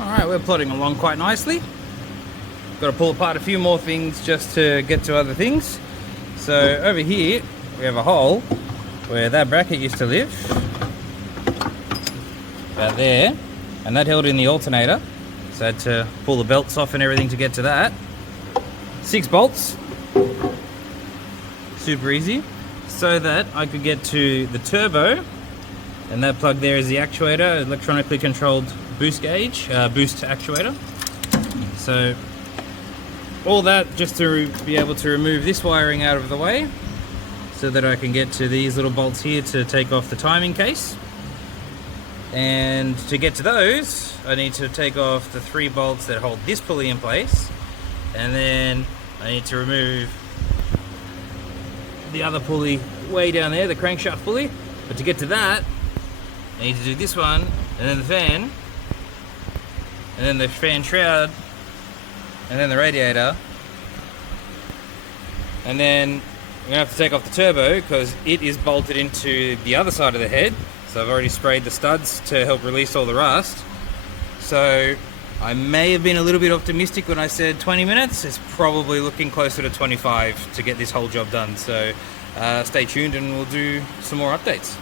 Alright, we're plodding along quite nicely. Got to pull apart a few more things just to get to other things. So over here we have a hole where that bracket used to live. About there. And that held in the alternator. So I had to pull the belts off and everything to get to that. 6 bolts. Super easy. So that I could get to the turbo. And that plug there is the actuator, electronically controlled boost gauge, boost actuator. So all that just to be able to remove this wiring out of the way so that I can get to these little bolts here to take off the timing case. And to get to those, I need to take off the 3 bolts that hold this pulley in place, and then I need to remove the other pulley way down there, the crankshaft pulley. But to get to that, I need to do this one, and then the fan, and then the fan shroud, and then the radiator, and then I'm gonna have to take off the turbo because it is bolted into the other side of the head. So I've already sprayed the studs to help release all the rust. So I may have been a little bit optimistic when I said 20 minutes. It's probably looking closer to 25 to get this whole job done. So stay tuned and we'll do some more updates.